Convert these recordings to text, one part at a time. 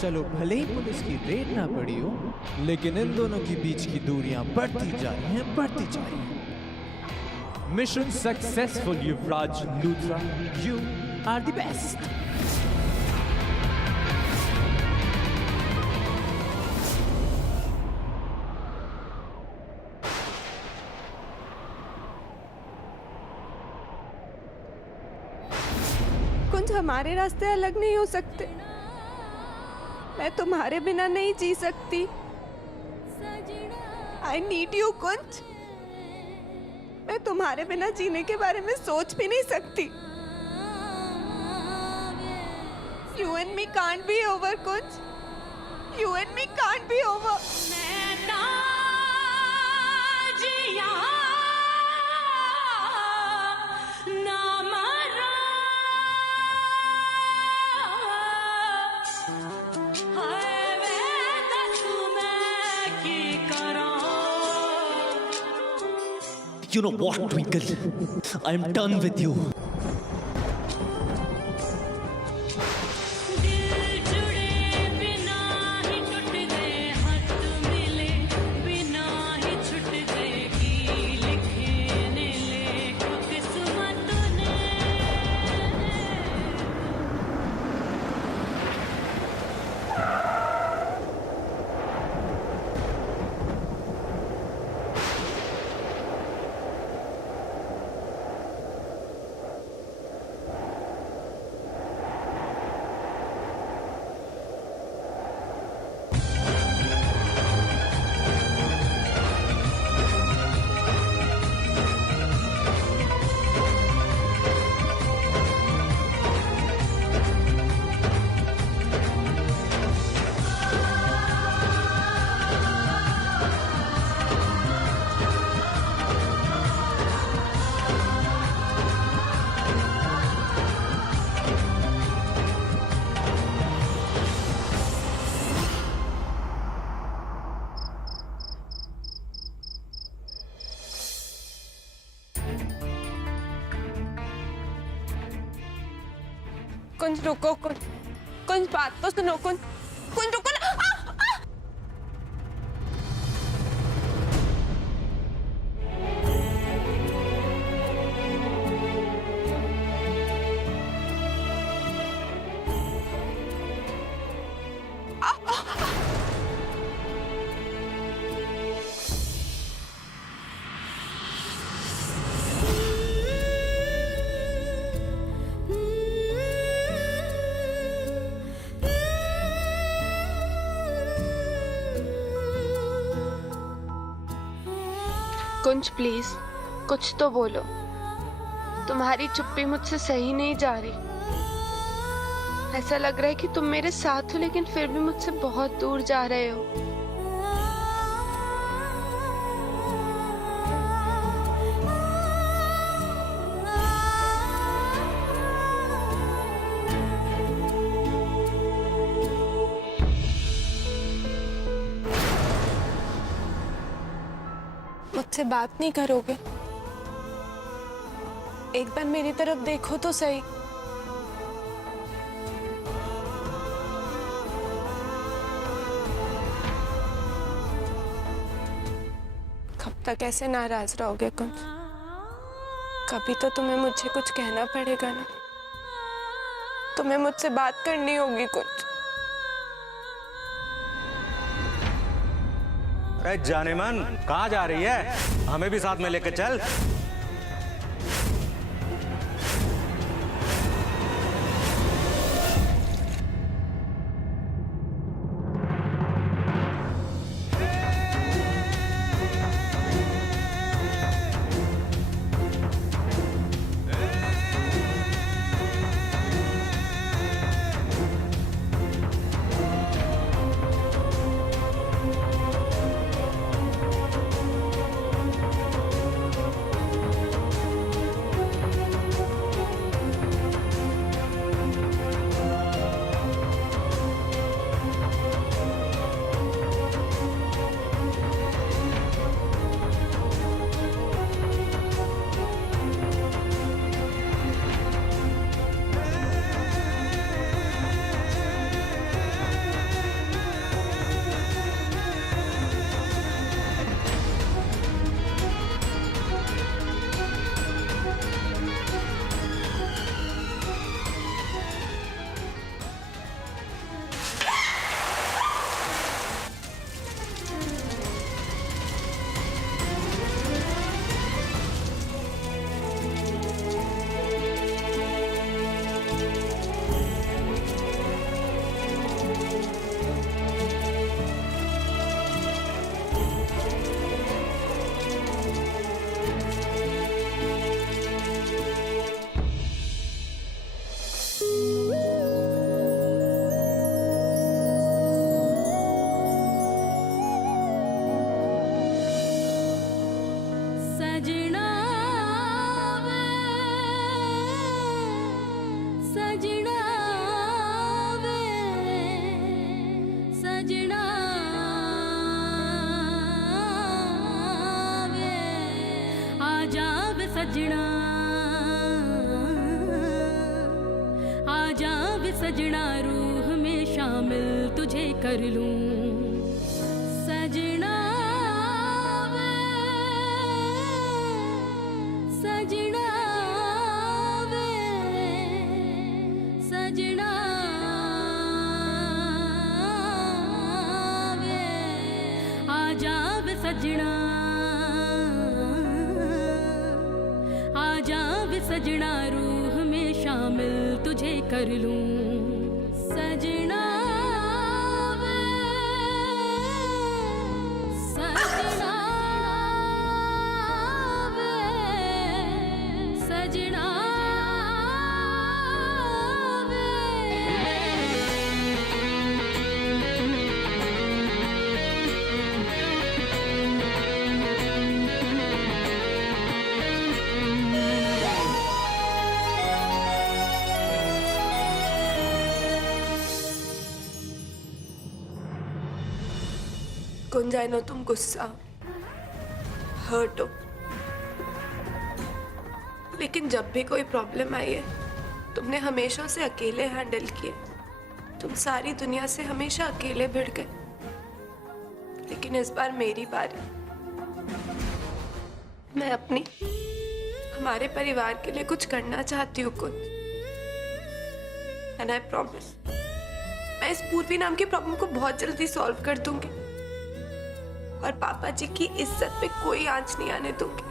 चलो भले ही पुलिस की रेड ना पड़ी हो, लेकिन इन दोनों के बीच की दूरियां बढ़ती जा रही हैं, बढ़ती जा रही हैं। Mission successful Yuvraj Luthra, you are the best. Kunj, हमारे रास्ते अलग नहीं हो सकते। मैं तुम्हारे बिना नहीं जी सकती। आई नीड यू कुंज। मैं तुम्हारे बिना जीने के बारे में सोच भी नहीं सकती। You and me can't be over Kunj. You and me can't be over. You know what, Twinkle? I'm done with you. कुंज रुको, कुंज कुंज बात तो सुनो। कुंज कुंज रुको ना। कुंज प्लीज कुछ तो बोलो। तुम्हारी चुप्पी मुझसे सही नहीं जा रही। ऐसा लग रहा है कि तुम मेरे साथ हो, लेकिन फिर भी मुझसे बहुत दूर जा रहे हो। मुझसे बात नहीं करोगे? एक बार मेरी तरफ देखो तो सही। कब तक ऐसे नाराज रहोगे कुंज? कभी तो तुम्हें मुझे कुछ कहना पड़ेगा ना। तुम्हें मुझसे बात करनी होगी कुंज। अरे जाने मन, कहाँ जा रही है? हमें भी साथ में लेकर चल। आजा वे सजना, आजा वे सजना, रूह में शामिल तुझे कर लूं सजना वे, सजना वे, सजना वे, आजा वे सजना, आजा वे सजना, रूह में शामिल तुझे कर लूं सजना वे, सजना वे, सजना वे। गुंजा, आई नो तुम गुस्सा हर्ट हो, लेकिन जब भी कोई प्रॉब्लम आई है तुमने हमेशा उसे अकेले हैंडल किए। तुम सारी दुनिया से हमेशा अकेले भिड़ गए, लेकिन इस बार मेरी बारी। मैं अपनी, हमारे परिवार के लिए कुछ करना चाहती हूँ कुछ, एंड आई प्रॉमिस मैं इस पूर्वी नाम की प्रॉब्लम को बहुत जल्दी सॉल्व कर दूंगी और पापा जी की इज्जत पे कोई आंच नहीं आने दूंगी।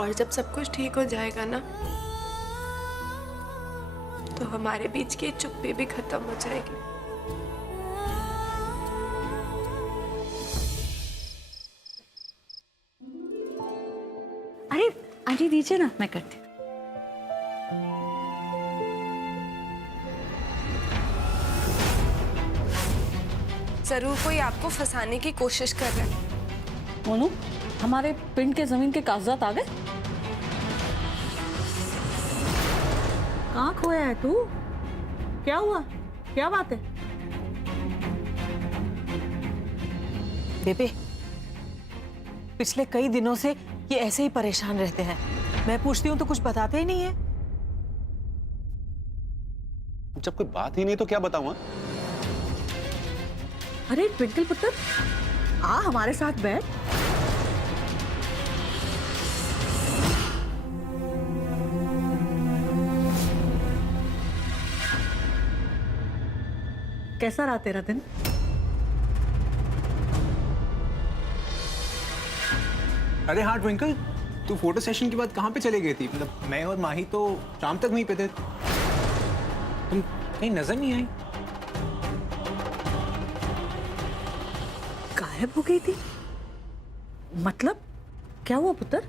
और जब सब कुछ ठीक हो जाएगा ना, तो हमारे बीच की चुप्पी भी खत्म हो जाएगी। अरे आंटी दीजिए ना, मैं करती हूँ। जरूर कोई आपको फंसाने की कोशिश कर रहा है। मोनू, हमारे पिंड के जमीन के कागजात आ गए? कहाँ खोया है तू? क्या हुआ? क्या बात है? बेबे, पिछले कई दिनों से ये ऐसे ही परेशान रहते हैं। मैं पूछती हूँ तो कुछ बताते ही नहीं है। जब कोई बात ही नहीं तो क्या बताऊं? अरे ट्विंकल पुत्र, आ हमारे साथ बैठ। कैसा रहा तेरा दिन? अरे हाँ ट्विंकल, तू फोटो सेशन के बाद कहाँ पे चले गई थी? मतलब मैं और माही तो शाम तक वहीं पे थे, तुम कहीं नजर नहीं आई। गायब हो गई थी? मतलब क्या हुआ पुत्र?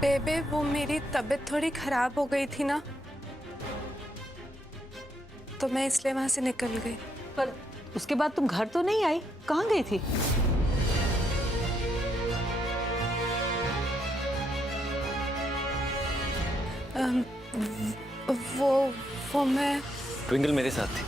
बेबे, वो मेरी तबीयत थोड़ी खराब हो गई थी ना, तो मैं इसलिए वहां से निकल गई। पर उसके बाद तुम घर तो नहीं आई, कहाँ गई थी? वो मैं ट्विंकल मेरे साथ थी।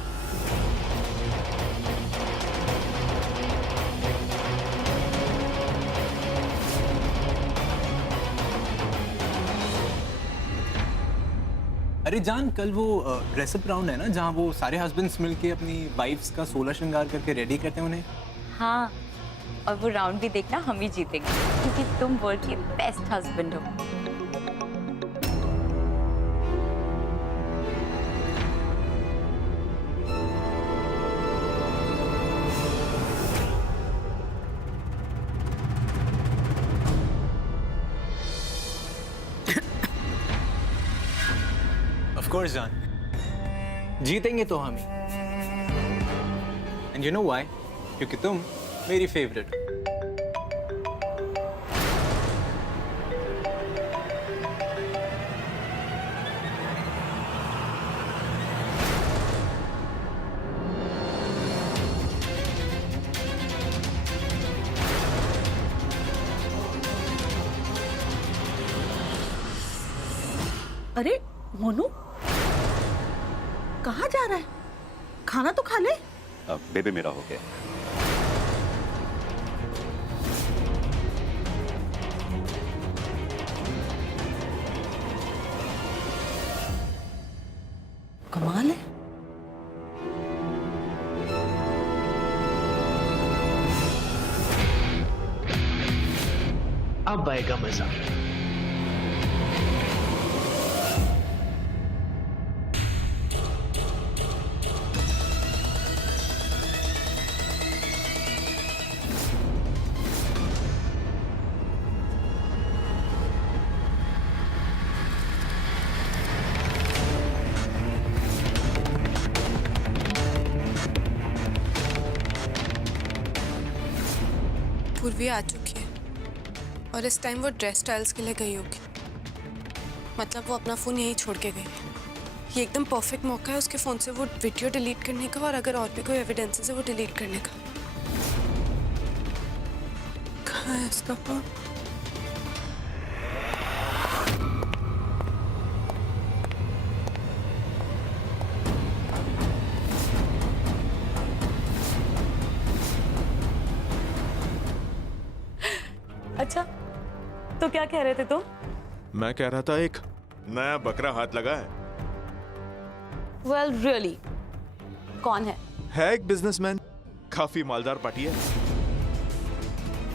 अरे जान, कल वो ड्रेसअप राउंड है ना, जहाँ वो सारे हस्बैंड्स मिलके अपनी वाइफ्स का 16 श्रृंगार करके रेडी करते हैं उन्हें। हाँ, और वो राउंड भी देखना हम ही जीतेंगे, क्योंकि तुम वर्ल्ड के बेस्ट हस्बैंड हो। ऑफ कोर्स जान, जीतेंगे तो हम ही। And you know why? क्योंकि तुम मेरी फेवरेट हो। अरे मोनू, कहाँ जा रहा है? खाना तो खा ले। बेबे मेरा हो गया। कमाल है। अब आएगा मजा। पूर्वी आ चुकी है और इस टाइम वो ड्रेस ट्रायल्स के लिए गई होगी। मतलब वो अपना फ़ोन यहीं छोड़ के गई है। ये एकदम परफेक्ट मौका है उसके फ़ोन से वो वीडियो डिलीट करने का, और अगर और भी कोई एविडेंसेस है वो डिलीट करने का। कहाँ है इसका फ़ोन? अच्छा, तो क्या कह रहे थे तुम? मैं कह रहा था एक नया बकरा हाथ लगा है। Well, really? कौन है एक बिजनेसमैन, काफी मालदार पार्टी है।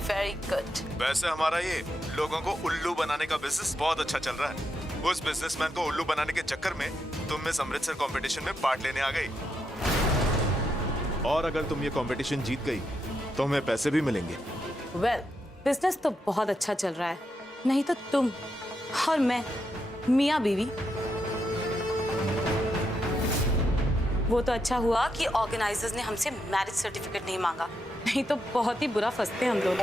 Very good. वैसे हमारा ये लोगों को उल्लू बनाने का बिजनेस बहुत अच्छा चल रहा है। उस बिजनेसमैन को उल्लू बनाने के चक्कर में तुम मिस अमृतसर कंपटीशन में पार्ट लेने आ गई, और अगर तुम ये कंपटीशन जीत गई तो हमें पैसे भी मिलेंगे। वेल, बिजनेस तो बहुत अच्छा चल रहा है, नहीं तो तुम और मैं मियाँ बीवी। वो तो अच्छा हुआ कि ऑर्गेनाइजर्स ने हमसे मैरिज सर्टिफिकेट नहीं मांगा, नहीं तो बहुत ही बुरा फंसते हम लोग।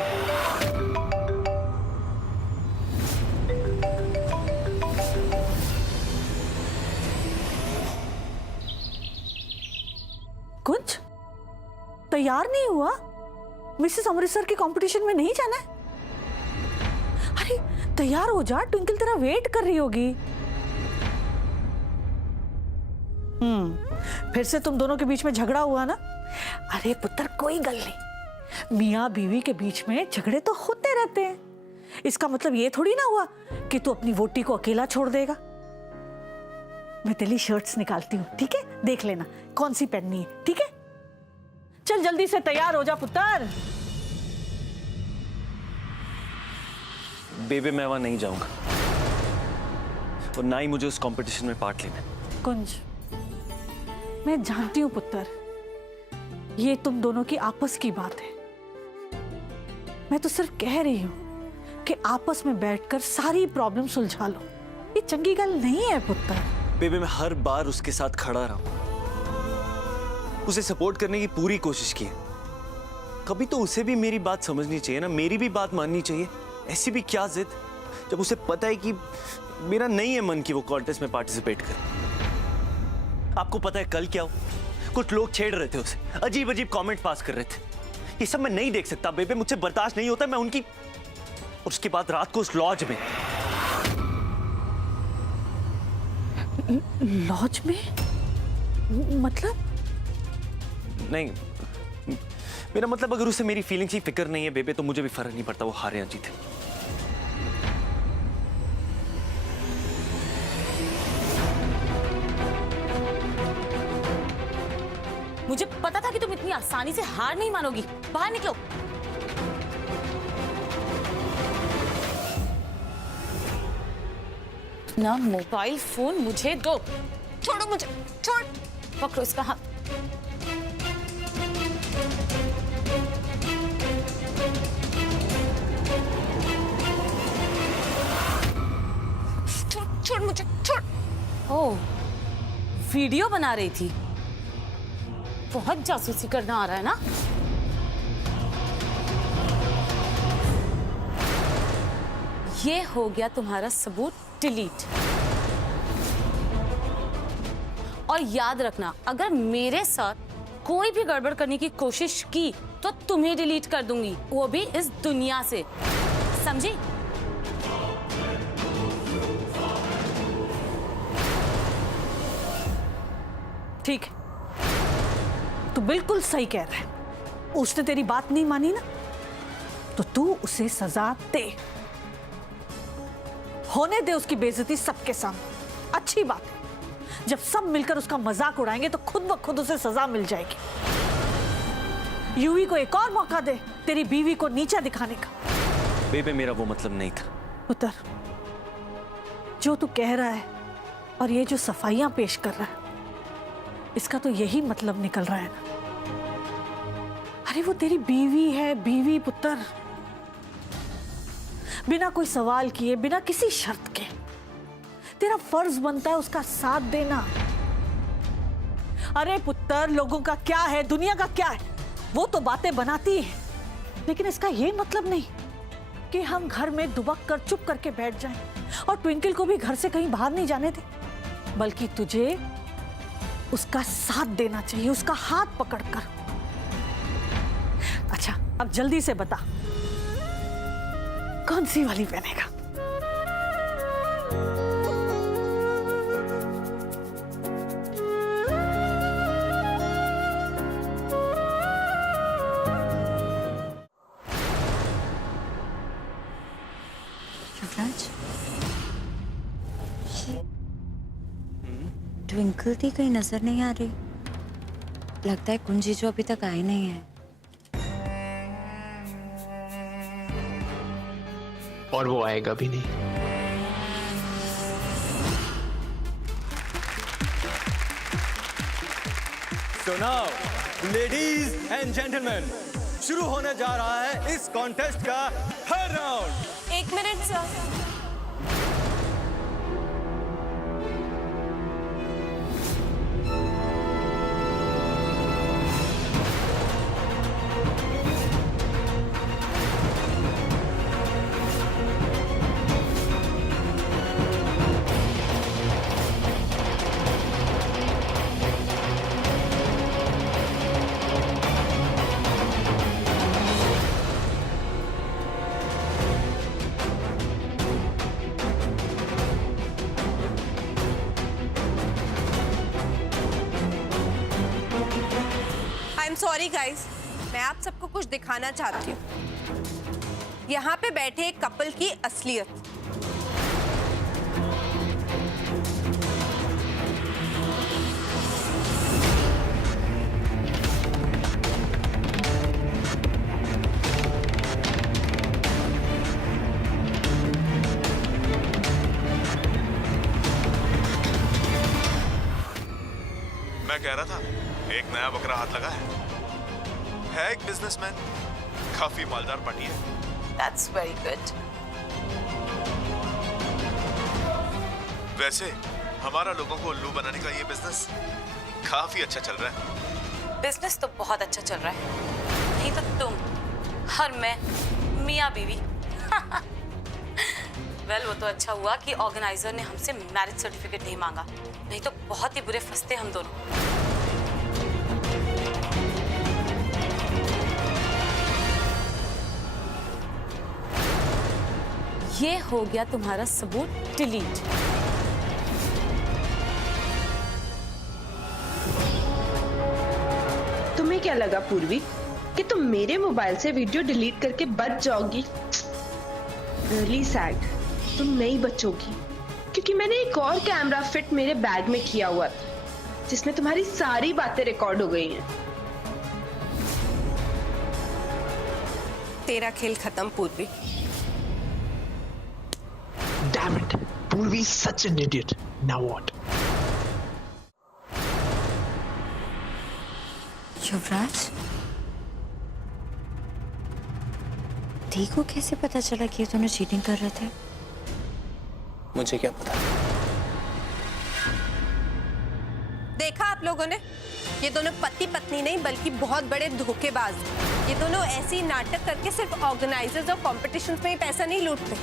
कुछ तैयार नहीं हुआ? मिसेस अमृतसर के कंपटीशन में नहीं जाना है? अरे तैयार हो जा, ट्विंकल तेरा वेट कर रही होगी। फिर से तुम दोनों के बीच में झगड़ा हुआ ना? अरे पुत्र कोई गल नहीं, मियाँ बीवी के बीच में झगड़े तो होते रहते हैं। इसका मतलब ये थोड़ी ना हुआ कि तू अपनी वोटी को अकेला छोड़ देगा। मैं तेरी शर्ट्स निकालती हूँ, ठीक है? देख लेना कौन सी पहननी है, ठीक है? चल जल्दी से तैयार हो जा पुत्र। बेबे मैं वहां नहीं जाऊंगा, और ना ही मुझे उस कंपटीशन में पार्ट लेना है। कुंज, मैं जानती हूँ पुत्र, ये तुम दोनों की आपस की बात है। मैं तो सिर्फ कह रही हूँ कि आपस में बैठकर सारी प्रॉब्लम सुलझा लो। ये चंगी गल नहीं है पुत्र। बेबे मैं हर बार उसके साथ खड़ा रहा हूं, उसे सपोर्ट करने की पूरी कोशिश की है। कभी तो उसे भी मेरी बात समझनी चाहिए ना, मेरी भी बात माननी चाहिए। ऐसी भी क्या जिद जब उसे पता है कि मेरा नहीं है मन कि वो कॉन्टेस्ट में पार्टिसिपेट करे। आपको पता है कल क्या हो? कुछ लोग छेड़ रहे थे उसे, अजीब अजीब कमेंट पास कर रहे थे। ये सब मैं नहीं देख सकता बेबे, मुझसे बर्दाश्त नहीं होता। मैं उनकी, उसके बाद रात को उस लॉज में। लॉज में? मतलब? नहीं, मेरा मतलब अगर उसे मेरी फीलिंग्स की फिक्र नहीं है बेबे, तो मुझे भी फर्क नहीं पड़ता वो हारे या जीते। मुझे पता था कि तुम इतनी आसानी से हार नहीं मानोगी। बाहर निकलो। ना मोबाइल फोन मुझे दो। छोड़ो मुझे, छोड़। पकड़ो इसका हाथ। छोड़ मुझे, छोड़। ओह, वीडियो बना रही थी। बहुत जासूसी करना आ रहा है ना? ये हो गया तुम्हारा सबूत डिलीट। और याद रखना, अगर मेरे साथ कोई भी गड़बड़ करने की कोशिश की तो तुम्हें डिलीट कर दूंगी, वो भी इस दुनिया से। समझी? ठीक है, तू बिल्कुल सही कह रहा है। उसने तेरी बात नहीं मानी ना, तो तू उसे सजा दे, होने दे उसकी बेइज्जती सबके सामने। अच्छी बात है, जब सब मिलकर उसका मजाक उड़ाएंगे तो खुद ब खुद उसे सजा मिल जाएगी। यूवी को एक और मौका दे तेरी बीवी को नीचा दिखाने का। बेबे मेरा वो मतलब नहीं था। पुत्र, जो तू कह रहा है और ये जो सफाइयां पेश कर रहा है, इसका तो यही मतलब निकल रहा है ना। अरे वो तेरी बीवी है, बीवी पुत्र। बिना कोई सवाल किए, बिना किसी शर्त के तेरा फर्ज बनता है उसका साथ देना। अरे पुत्र, लोगों का क्या है, दुनिया का क्या है, वो तो बातें बनाती है, लेकिन इसका ये मतलब नहीं कि हम घर में दुबक कर चुप करके बैठ जाएं और ट्विंकल को भी घर से कहीं बाहर नहीं जाने दे, बल्कि तुझे उसका साथ देना चाहिए, उसका हाथ पकड़कर। अच्छा, अब जल्दी से बता, कौन सी वाली पहनेगा? युवराज, ट्विंकल दी कहीं नजर नहीं आ रही। लगता है कुंजी जो अभी तक आई नहीं है। और वो आएगा भी नहीं। So now, ladies and gentlemen, शुरू होने जा रहा है इस कॉन्टेस्ट का हर round. 1 minute sir. Sorry guys, मैं आप सबको कुछ दिखाना चाहती हूँ। यहाँ पे बैठे एक कपल की असलियत। मैं कह रहा था, एक नया बकरा हाथ लगा है एक बिजनेसमैन, काफी मालदार पार्टी है। That's very good. वैसे हमारा लोगों को उल्लू बनाने का ये बिजनेस काफी अच्छा चल रहा है। बिजनेस तो बहुत अच्छा चल रहा है, नहीं तो तुम और मैं मियाँ बीवी। वेल, वो तो अच्छा हुआ कि ऑर्गेनाइजर ने हमसे मैरिज सर्टिफिकेट नहीं मांगा, नहीं तो बहुत ही बुरे फंसते हम दोनों। ये हो गया तुम्हारा सबूत डिलीट। तुम्हें क्या लगा पूर्वी कि तुम मेरे मोबाइल से वीडियो डिलीट करके बच जाओगी? रियली सैड, तुम नहीं बचोगी, क्योंकि मैंने एक और कैमरा फिट मेरे बैग में किया हुआ था, जिसमें तुम्हारी सारी बातें रिकॉर्ड हो गई हैं। तेरा खेल खत्म पूर्वी। Damn it, Purvi is such an idiot. Now what? युवराज, दी को कैसे पता चला कि ये दोनों चीटिंग कर रहे थे? मुझे क्या पता। देखा आप लोगों ने, ये दोनों पति पत्नी नहीं बल्कि बहुत बड़े धोखेबाज। ये दोनों ऐसी नाटक करके सिर्फ ऑर्गेनाइजर्स और कॉम्पिटिशन्स में ही पैसा नहीं लूटते,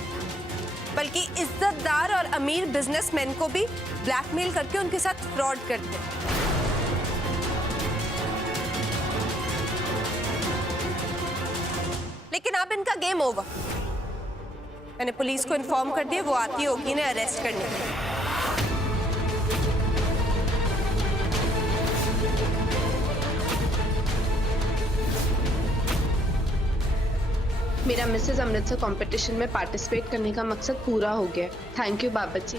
बल्कि इज्जतदार और अमीर बिजनेसमैन को भी ब्लैकमेल करके उनके साथ फ्रॉड करते हैं। लेकिन अब इनका गेम ओवर। मैंने पुलिस को इन्फॉर्म कर दिया, वो आती होगी इन्हें अरेस्ट करने के लिए। मेरा मिसेस अमृतसर कंपटीशन में पार्टिसिपेट करने का मकसद पूरा हो गया। थैंक यू बाबा जी,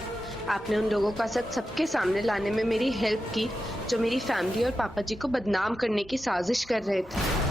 आपने उन लोगों का सच सबके सामने लाने में मेरी हेल्प की जो मेरी फैमिली और पापा जी को बदनाम करने की साजिश कर रहे थे।